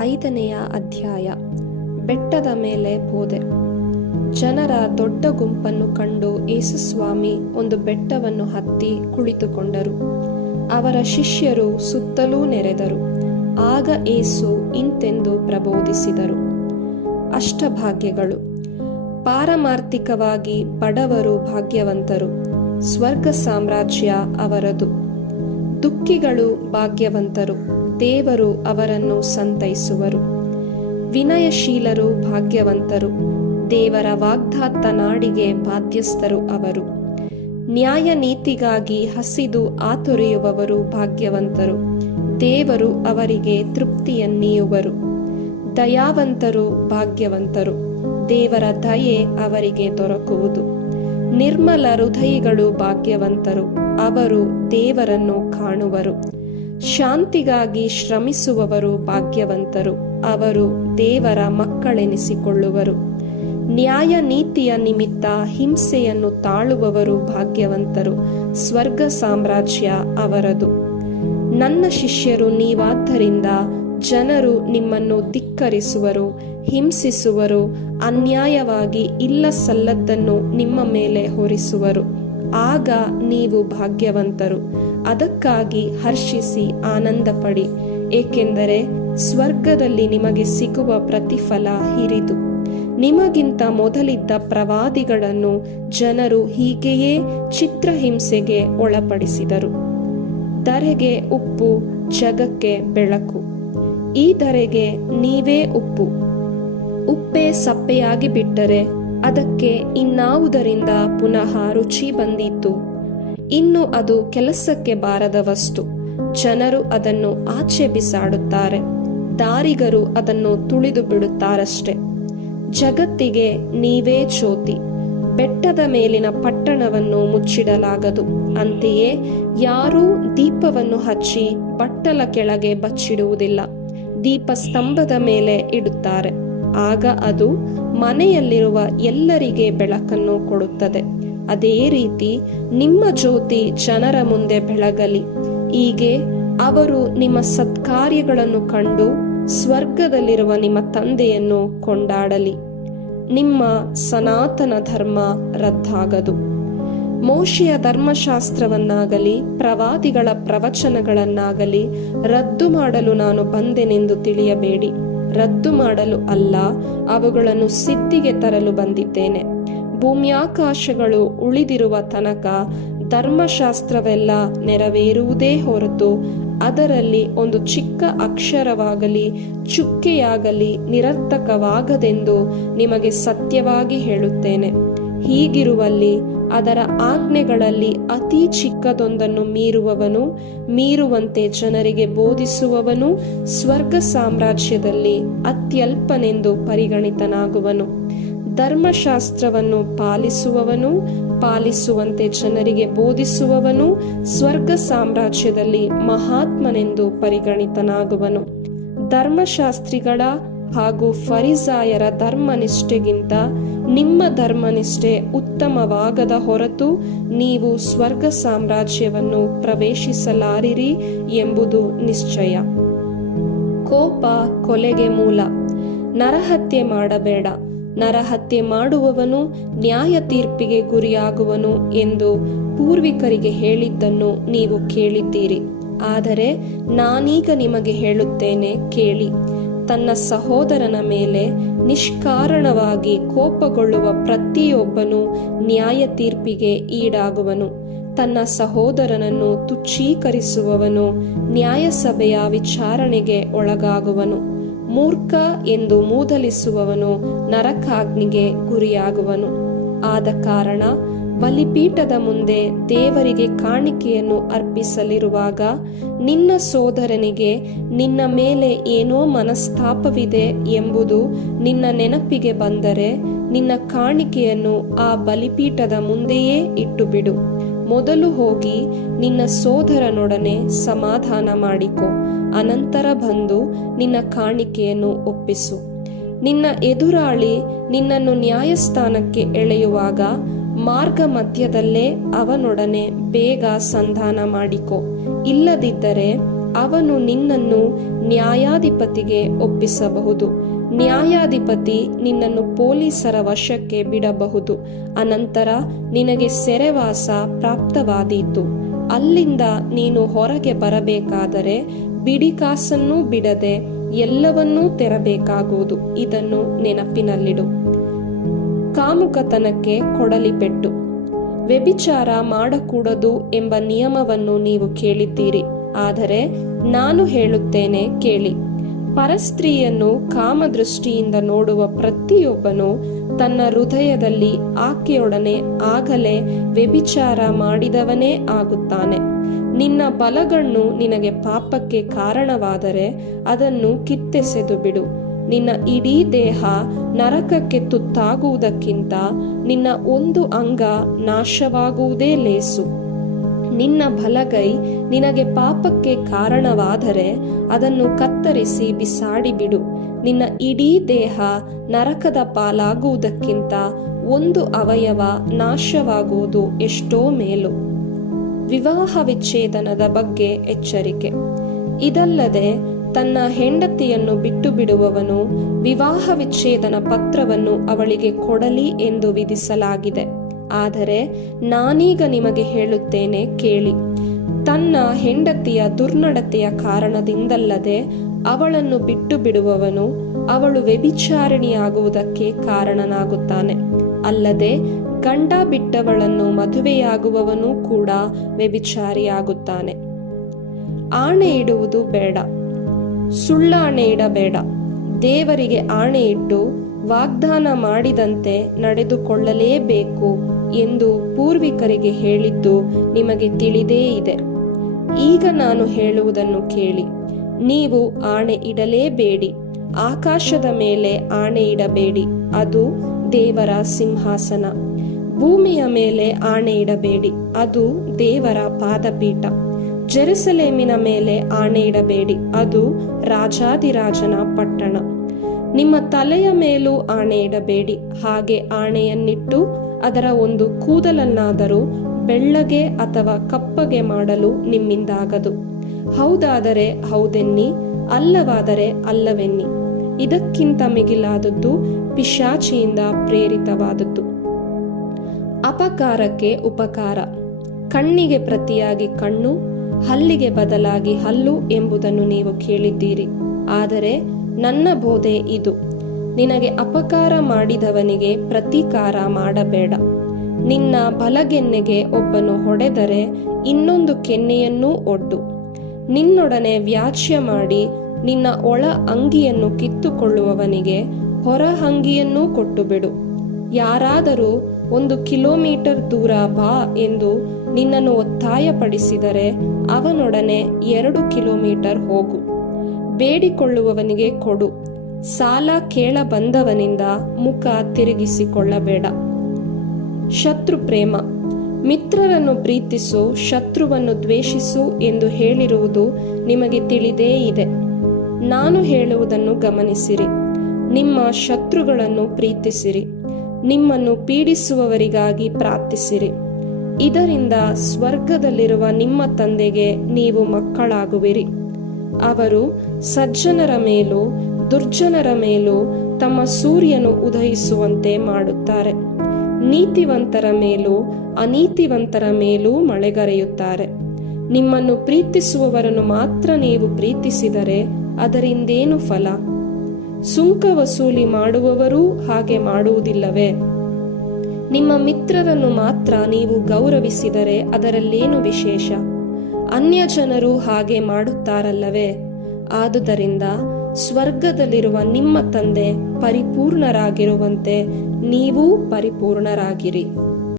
ಐದನೆಯ ಅಧ್ಯಾಯ. ಬೆಟ್ಟದ ಮೇಲೆ ಬೋಧೆ ಜನರ ದೊಡ್ಡ ಗುಂಪನ್ನು ಕಂಡು ಯೇಸುಸ್ವಾಮಿ ಒಂದು ಬೆಟ್ಟವನ್ನು ಹತ್ತಿ ಕುಳಿತುಕೊಂಡರು. ಅವರ ಶಿಷ್ಯರು ಸುತ್ತಲೂ ನೆರೆದರು. ಆಗ ಏಸು ಇಂತೆಂದು ಪ್ರಬೋಧಿಸಿದರು. ಅಷ್ಟಭಾಗ್ಯಗಳು. ಪಾರಮಾರ್ಥಿಕವಾಗಿ ಬಡವರು ಭಾಗ್ಯವಂತರು. ಸ್ವರ್ಗ ಸಾಮ್ರಾಜ್ಯ ಅವರದು. ದುಃಖಿಗಳು ಭಾಗ್ಯವಂತರು. ದೇವರು ಅವರನ್ನು ಸಂತೈಸುವರು. ವಿನಯಶೀಲರು ಭಾಗ್ಯವಂತರು, ದೇವರ ವಾಗ್ದಾತ್ತ ನಾಡಿಗೆ ಬಾಧ್ಯಸ್ಥರು ಅವರು. ನ್ಯಾಯ ನೀತಿಗಾಗಿ ಹಸಿದು ಆತೊರೆಯುವವರು ಭಾಗ್ಯವಂತರು, ದೇವರು ಅವರಿಗೆ ತೃಪ್ತಿಯನ್ನೀಯುವರು. ದಯಾವಂತರು ಭಾಗ್ಯವಂತರು, ದೇವರ ದಯೆ ಅವರಿಗೆ ದೊರಕುವುದು. ನಿರ್ಮಲ ಹೃದಯಿಗಳು ಭಾಗ್ಯವಂತರು, ಅವರು ದೇವರನ್ನು ಕಾಣುವರು. ಶಾಂತಿಗಾಗಿ ಶ್ರಮಿಸುವವರು ಭಾಗ್ಯವಂತರು. ಅವರು ದೇವರ ಮಕ್ಕಳೆನಿಸಿಕೊಳ್ಳುವರು. ನ್ಯಾಯ ನೀತಿಯ ನಿಮಿತ್ತ ಹಿಂಸೆಯನ್ನು ತಾಳುವವರು ಭಾಗ್ಯವಂತರು. ಸ್ವರ್ಗ ಸಾಮ್ರಾಜ್ಯ ಅವರದು. ನನ್ನ ಶಿಷ್ಯರು ನೀವಾದ್ದರಿಂದ ಜನರು ನಿಮ್ಮನ್ನು ಧಿಕ್ಕರಿಸುವರು, ಹಿಂಸಿಸುವರು, ಅನ್ಯಾಯವಾಗಿ ಇಲ್ಲ ಸಲ್ಲದ್ದನ್ನು ನಿಮ್ಮ ಮೇಲೆ ಹೊರಿಸುವರು. ಆಗ ನೀವು ಭಾಗ್ಯವಂತರು. ಅದಕ್ಕಾಗಿ ಹರ್ಷಿಸಿ ಆನಂದಪಡಿ, ಏಕೆಂದರೆ ಸ್ವರ್ಗದಲ್ಲಿ ನಿಮಗೆ ಸಿಗುವ ಪ್ರತಿಫಲ ಹಿರಿದು. ನಿಮಗಿಂತ ಮೊದಲಿದ್ದ ಪ್ರವಾದಿಗಳನ್ನು ಜನರು ಹೀಗೆಯೇ ಚಿತ್ರಹಿಂಸೆಗೆ ಒಳಪಡಿಸಿದರು. ಧರೆಗೆ ಉಪ್ಪು, ಜಗಕ್ಕೆ ಬೆಳಕು. ಈ ಧರೆಗೆ ನೀವೇ ಉಪ್ಪು. ಉಪ್ಪೆ ಸಪ್ಪೆಯಾಗಿ ಬಿಟ್ಟರೆ ಅದಕ್ಕೆ ಇನ್ನಾವುದರಿಂದ ಪುನಃ ರುಚಿ ಬಂದಿತ್ತು ಇನ್ನು ಅದು ಕೆಲಸಕ್ಕೆ ಬಾರದ ವಸ್ತು. ಜನರು ಅದನ್ನು ಆಚೆ ಬಿಸಾಡುತ್ತಾರೆ ದಾರಿಗರು ಅದನ್ನು ತುಳಿದು ಬಿಡುತ್ತಾರಷ್ಟೆ. ಜಗತ್ತಿಗೆ ನೀವೇ ಜ್ಯೋತಿ. ಬೆಟ್ಟದ ಮೇಲಿನ ಪಟ್ಟಣವನ್ನು ಮುಚ್ಚಿಡಲಾಗದು. ಅಂತೆಯೇ ಯಾರೂ ದೀಪವನ್ನು ಹಚ್ಚಿ ಬಟ್ಟಲ ಕೆಳಗೆ ಬಚ್ಚಿಡುವುದಿಲ್ಲ. ದೀಪ ಸ್ತಂಭದ ಮೇಲೆ ಇಡುತ್ತಾರೆ. ಆಗ ಅದು ಮನೆಯಲ್ಲಿರುವ ಎಲ್ಲರಿಗೆ ಬೆಳಕನ್ನು ಕೊಡುತ್ತದೆ. ಅದೇ ರೀತಿ ನಿಮ್ಮ ಜ್ಯೋತಿ ಜನರ ಮುಂದೆ ಬೆಳಗಲಿ. ಹೀಗೆ ಅವರು ನಿಮ್ಮ ಸತ್ಕಾರ್ಯಗಳನ್ನು ಕಂಡು ಸ್ವರ್ಗದಲ್ಲಿರುವ ನಿಮ್ಮ ತಂದೆಯನ್ನು ಕೊಂಡಾಡಲಿ. ನಿಮ್ಮ ಸನಾತನ ಧರ್ಮ ರದ್ದಾಗದು. ಮೋಶಿಯ ಧರ್ಮಶಾಸ್ತ್ರವನ್ನಾಗಲಿ, ಪ್ರವಾದಿಗಳ ಪ್ರವಚನಗಳನ್ನಾಗಲಿ ರದ್ದು ಮಾಡಲು ನಾನು ಬಂದೆನೆಂದು ತಿಳಿಯಬೇಡಿ. ರದ್ದು ಮಾಡಲು ಅಲ್ಲ, ಅವುಗಳನ್ನು ಸಿದ್ಧಿಗೆ ತರಲು ಬಂದಿದ್ದೇನೆ. ಭೂಮ್ಯಾಕಾಶಗಳು ಉಳಿದಿರುವ ತನಕ ಧರ್ಮಶಾಸ್ತ್ರವೆಲ್ಲ ನೆರವೇರುವುದೇ ಹೊರತು ಅದರಲ್ಲಿ ಒಂದು ಚಿಕ್ಕ ಅಕ್ಷರವಾಗಲಿ, ಚುಕ್ಕೆಯಾಗಲಿ ನಿರರ್ಥಕವಾಗದೆಂದು ನಿಮಗೆ ಸತ್ಯವಾಗಿ ಹೇಳುತ್ತೇನೆ. ಹೀಗಿರುವಲ್ಲಿ ಅದರ ಆಜ್ಞೆಗಳಲ್ಲಿ ಅತಿ ಚಿಕ್ಕದೊಂದನ್ನು ಮೀರುವವನು, ಮೀರುವಂತೆ ಜನರಿಗೆ ಬೋಧಿಸುವವನು, ಸ್ವರ್ಗ ಸಾಮ್ರಾಜ್ಯದಲ್ಲಿ ಅತ್ಯಲ್ಪನೆಂದು ಪರಿಗಣಿತನಾಗುವನು. ಧರ್ಮಶಾಸ್ತ್ರವನ್ನು ಪಾಲಿಸುವವನು, ಪಾಲಿಸುವಂತೆ ಜನರಿಗೆ ಬೋಧಿಸುವವನು, ಸ್ವರ್ಗ ಸಾಮ್ರಾಜ್ಯದಲ್ಲಿ ಮಹಾತ್ಮನೆಂದು ಪರಿಗಣಿತನಾಗುವನು. ಧರ್ಮಶಾಸ್ತ್ರಿಗಳ ಹಾಗೂ ಫರಿಸಾಯರ ಧರ್ಮನಿಷ್ಠೆಗಿಂತ ನಿಮ್ಮ ಧರ್ಮನಿಷ್ಠೆ ಉತ್ತಮವಾಗದ ಹೊರತು ನೀವು ಸ್ವರ್ಗ ಸಾಮ್ರಾಜ್ಯವನ್ನು ಪ್ರವೇಶಿಸಲಾರಿರಿ ಎಂಬುದು ನಿಶ್ಚಯ. ಕೋಪ ಕೊಲೆಗೆ ಮೂಲ. ನರಹತ್ಯೆ ಮಾಡಬೇಡ. ನರಹತ್ಯೆ ಮಾಡುವವನು ನ್ಯಾಯ ತೀರ್ಪಿಗೆ ಗುರಿಯಾಗುವನು ಎಂದು ಪೂರ್ವಿಕರಿಗೆ ಹೇಳಿದ್ದನ್ನು ನೀವು ಕೇಳಿದ್ದೀರಿ. ಆದರೆ ನಾನೀಗ ನಿಮಗೆ ಹೇಳುತ್ತೇನೆ, ಕೇಳಿ. ತನ್ನ ಸಹೋದರನ ಮೇಲೆ ನಿಷ್ಕಾರಣವಾಗಿ ಕೋಪಗೊಳ್ಳುವ ಪ್ರತಿಯೊಬ್ಬನು ನ್ಯಾಯ ತೀರ್ಪಿಗೆ ಈಡಾಗುವನು. ತನ್ನ ಸಹೋದರನನ್ನು ತುಚ್ಛೀಕರಿಸುವವನು ನ್ಯಾಯಸಭೆಯ ವಿಚಾರಣೆಗೆ ಒಳಗಾಗುವನು. ಮೂರ್ಖ ಎಂದು ಮೂದಲಿಸುವವನು ನರಕಾಗ್ನಿಗೆ ಗುರಿಯಾಗುವನು. ಆದ ಕಾರಣ ಬಲಿಪೀಠದ ಮುಂದೆ ದೇವರಿಗೆ ಕಾಣಿಕೆಯನ್ನು ಅರ್ಪಿಸಲಿರುವಾಗ ನಿನ್ನ ಸೋದರನಿಗೆ ನಿನ್ನ ಮೇಲೆ ಏನೋ ಮನಸ್ತಾಪವಿದೆ ಎಂಬುದು ನಿನ್ನ ನೆನಪಿಗೆ ಬಂದರೆ ನಿನ್ನ ಕಾಣಿಕೆಯನ್ನು ಆ ಬಲಿಪೀಠದ ಮುಂದೆಯೇ ಇಟ್ಟುಬಿಡು. ಮೊದಲು ಹೋಗಿ ನಿನ್ನ ಸೋದರನೊಡನೆ ಸಮಾಧಾನ ಮಾಡಿಕೊ. ಅನಂತರ ಬಂದು ನಿನ್ನ ಕಾಣಿಕೆಯನ್ನು ಒಪ್ಪಿಸು. ನಿನ್ನ ಎದುರಾಳಿ ನಿನ್ನನ್ನು ನ್ಯಾಯಸ್ಥಾನಕ್ಕೆ ಎಳೆಯುವಾಗ ಮಾರ್ಗ ಮಧ್ಯದಲ್ಲೇ ಅವನೊಡನೆ ಬೇಗ ಸಂಧಾನ ಮಾಡಿಕೊ. ಇಲ್ಲದಿದ್ದರೆ ಅವನು ನಿನ್ನನ್ನು ನ್ಯಾಯಾಧಿಪತಿಗೆ ಒಪ್ಪಿಸಬಹುದು. ನ್ಯಾಯಾಧಿಪತಿ ನಿನ್ನನ್ನು ಪೊಲೀಸರ ವಶಕ್ಕೆ ಬಿಡಬಹುದು. ಅನಂತರ ನಿನಗೆ ಸೆರೆವಾಸ ಪ್ರಾಪ್ತವಾದೀತು. ಅಲ್ಲಿಂದ ನೀನು ಹೊರಗೆ ಬರಬೇಕಾದರೆ ಬಿಡಿಕಾಸನ್ನೂ ಬಿಡದೆ ಎಲ್ಲವನ್ನೂ ತೆರಬೇಕಾಗುವುದು. ಇದನ್ನು ನೆನಪಿನಲ್ಲಿಡು. ಕಾಮುಕತನಕ್ಕೆ ಕೊಡಲಿ ಪೆಟ್ಟು ವ್ಯಭಿಚಾರ ಮಾಡಕೂಡದು ಎಂಬ ನಿಯಮವನ್ನು ನೀವು ಕೇಳಿದ್ದೀರಿ. ಆದರೆ ನಾನು ಹೇಳುತ್ತೇನೆ ಕೇಳಿ. ಪರಸ್ತ್ರೀಯನ್ನು ಕಾಮದೃಷ್ಟಿಯಿಂದ ನೋಡುವ ಪ್ರತಿಯೊಬ್ಬನು ತನ್ನ ಹೃದಯದಲ್ಲಿ ಆಕೆಯೊಡನೆ ಆಗಲೇ ವ್ಯಭಿಚಾರ ಮಾಡಿದವನೇ ಆಗುತ್ತಾನೆ. ನಿನ್ನ ಬಲಗಣ್ಣು ನಿನಗೆ ಪಾಪಕ್ಕೆ ಕಾರಣವಾದರೆ ಅದನ್ನು ಕಿತ್ತೆಸೆದು ಬಿಡು. ನಿನ್ನ ಇಡೀ ದೇಹ ನರಕಕ್ಕೆ ತುತ್ತಾಗುವುದಕ್ಕಿಂತ ನಿನ್ನ ಒಂದು ಅಂಗ ನಾಶವಾಗುವುದೇ ಲೇಸು. ನಿನ್ನ ಬಲಗೈ ನಿನಗೆ ಪಾಪಕ್ಕೆ ಕಾರಣವಾದರೆ ಅದನ್ನು ಕತ್ತರಿಸಿ ಬಿಸಾಡಿಬಿಡು. ನಿನ್ನ ಇಡೀ ದೇಹ ನರಕದ ಪಾಲಾಗುವುದಕ್ಕಿಂತ ಒಂದು ಅವಯವ ನಾಶವಾಗುವುದು ಎಷ್ಟೋ ಮೇಲು. ವಿವಾಹ ವಿಚ್ಛೇದನದ ಬಗ್ಗೆ ಎಚ್ಚರಿಕೆ. ಇದಲ್ಲದೆ ತನ್ನ ಹೆಂಡತಿಯನ್ನು ಬಿಟ್ಟು ಬಿಡುವವನು ವಿವಾಹ ವಿಚ್ಛೇದನ ಪತ್ರವನ್ನು ಅವಳಿಗೆ ಕೊಡಲಿ ಎಂದು ವಿಧಿಸಲಾಗಿದೆ. ಆದರೆ ನಾನೀಗ ನಿಮಗೆ ಹೇಳುತ್ತೇನೆ ಕೇಳಿ. ತನ್ನ ಹೆಂಡತಿಯ ದುರ್ನಡತೆಯ ಕಾರಣದಿಂದಲ್ಲದೆ ಅವಳನ್ನು ಬಿಟ್ಟು ಬಿಡುವವನು ಅವಳು ವ್ಯಭಿಚಾರಿಣಿಯಾಗುವುದಕ್ಕೆ ಕಾರಣನಾಗುತ್ತಾನೆ. ಅಲ್ಲದೆ ಗಂಡ ಬಿಟ್ಟವಳನ್ನು ಮದುವೆಯಾಗುವವನು ಕೂಡ ವ್ಯಭಿಚಾರಿಯಾಗುತ್ತಾನೆ. ಆಣೆ ಇಡುವುದು ಬೇಡ. ಸುಳ್ಳಾಣೆ ಇಡಬೇಡ. ದೇವರಿಗೆ ಆಣೆ ಇಟ್ಟು ವಾಗ್ದಾನ ಮಾಡಿದಂತೆ ನಡೆದುಕೊಳ್ಳಲೇಬೇಕು. ಎಂದು ಪೂರ್ವಿಕರಿಗೆ ಹೇಳಿದ್ದು ನಿಮಗೆ ತಿಳಿದೇ ಇದೆ. ಈಗ ನಾನು ಹೇಳುವುದನ್ನು ಕೇಳಿ. ನೀವು ಆಣೆ ಇಡಲೇಬೇಡಿ. ಆಕಾಶದ ಮೇಲೆ ಆಣೆ ಇಡಬೇಡಿ. ಅದು ದೇವರ ಸಿಂಹಾಸನ. ಭೂಮಿಯ ಮೇಲೆ ಆಣೆ ಇಡಬೇಡಿ. ಅದು ದೇವರ ಪಾದಪೀಠ. ಜೆರುಸಲೇಮಿನ ಮೇಲೆ ಆಣೆ ಇಡಬೇಡಿ. ಅದು ರಾಜಾದಿರಾಜನ ಪಟ್ಟಣ. ನಿಮ್ಮ ತಲೆಯ ಮೇಲೂ ಆಣೆ ಇಡಬೇಡಿ. ಹಾಗೆ ಆಣೆಯನ್ನಿಟ್ಟು ಅದರ ಒಂದು ಕೂದಲನ್ನಾದರೂ ಬೆಳ್ಳಗೆ ಅಥವಾ ಕಪ್ಪಗೆ ಮಾಡಲು ನಿಮ್ಮಿಂದಾಗದು. ಹೌದಾದರೆ ಹೌದೆನ್ನಿ, ಅಲ್ಲವಾದರೆ ಅಲ್ಲವೆನ್ನಿ. ಇದಕ್ಕಿಂತ ಮಿಗಿಲಾದದ್ದು ಪಿಶಾಚಿಯಿಂದ ಪ್ರೇರಿತವಾದದ್ದು. ಅಪಕಾರಕ್ಕೆ ಉಪಕಾರ. ಕಣ್ಣಿಗೆ ಪ್ರತಿಯಾಗಿ ಕಣ್ಣು, ಹಲ್ಲಿಗೆ ಬದಲಾಗಿ ಹಲ್ಲು ಎಂಬುದನ್ನು ನೀವು ಕೇಳಿದ್ದೀರಿ. ಆದರೆ ನನ್ನ ಬೋಧೆ ಇದು. ನಿನಗೆ ಅಪಕಾರ ಮಾಡಿದವನಿಗೆ ಪ್ರತೀಕಾರ ಮಾಡಬೇಡ. ನಿನ್ನ ಬಲಗೆನ್ನೆಗೆ ಒಬ್ಬನು ಹೊಡೆದರೆ ಇನ್ನೊಂದು ಕೆನ್ನೆಯನ್ನೂ ಒಡ್ಡು. ನಿನ್ನೊಡನೆ ವ್ಯಾಜ್ಯ ಮಾಡಿ ನಿನ್ನ ಒಳ ಅಂಗಿಯನ್ನು ಕಿತ್ತುಕೊಳ್ಳುವವನಿಗೆ ಹೊರ ಅಂಗಿಯನ್ನೂ ಕೊಟ್ಟುಬಿಡು. ಯಾರಾದರೂ ಒಂದು ಕಿಲೋಮೀಟರ್ ದೂರ ಬಾ ಎಂದು ನಿನ್ನನ್ನು ಒತ್ತಾಯಪಡಿಸಿದರೆ ಅವನೊಡನೆ ಎರಡು ಕಿಲೋಮೀಟರ್ ಹೋಗು. ಬೇಡಿಕೊಳ್ಳುವವನಿಗೆ ಕೊಡು. ಸಾಲ ಕೇಳ ಬಂದವನಿಂದ ಮುಖ ತಿರುಗಿಸಿಕೊಳ್ಳಬೇಡ. ಶತ್ರು ಪ್ರೇಮ ಮಿತ್ರರನ್ನು ಪ್ರೀತಿಸು, ಶತ್ರುವನ್ನು ದ್ವೇಷಿಸು ಎಂದು ಹೇಳಿರುವುದು ನಿಮಗೆ ತಿಳಿದೇ ಇದೆ. ನಾನು ಹೇಳುವುದನ್ನು ಗಮನಿಸಿರಿ. ನಿಮ್ಮ ಶತ್ರುಗಳನ್ನು ಪ್ರೀತಿಸಿರಿ. ನಿಮ್ಮನ್ನು ಪೀಡಿಸುವವರಿಗಾಗಿ ಪ್ರಾರ್ಥಿಸಿರಿ. ಇದರಿಂದ ಸ್ವರ್ಗದಲ್ಲಿರುವ ನಿಮ್ಮ ತಂದೆಗೆ ನೀವು ಮಕ್ಕಳಾಗುವಿರಿ. ಅವರು ಸಜ್ಜನರ ಮೇಲೂ ದುರ್ಜನರ ಮೇಲೂ ತಮ್ಮ ಸೂರ್ಯನು ಉದಯಿಸುವಂತೆ ಮಾಡುತ್ತಾರೆ. ನೀತಿವಂತರ ಮೇಲೂ ಅನೀತಿವಂತರ ಮೇಲೂ ಮಳೆಗರೆಯುತ್ತಾರೆ. ನಿಮ್ಮನ್ನು ಪ್ರೀತಿಸುವವರನ್ನು ಮಾತ್ರ ನೀವು ಪ್ರೀತಿಸಿದರೆ ಅದರಿಂದೇನು ಫಲ? ಸುಂಕ ವಸೂಲಿ ಮಾಡುವವರೂ ಹಾಗೆ ಮಾಡುವುದಿಲ್ಲವೇ? ನಿಮ್ಮ ಮಿತ್ರರನ್ನು ಮಾತ್ರ ನೀವು ಗೌರವಿಸಿದರೆ ಅದರಲ್ಲೇನು ವಿಶೇಷ? ಅನ್ಯ ಜನರು ಹಾಗೆ ಮಾಡುತ್ತಾರಲ್ಲವೇ? ಆದುದರಿಂದ ಸ್ವರ್ಗದಲ್ಲಿರುವ ನಿಮ್ಮ ತಂದೆ ಪರಿಪೂರ್ಣರಾಗಿರುವಂತೆ ನೀವೂ ಪರಿಪೂರ್ಣರಾಗಿರಿ.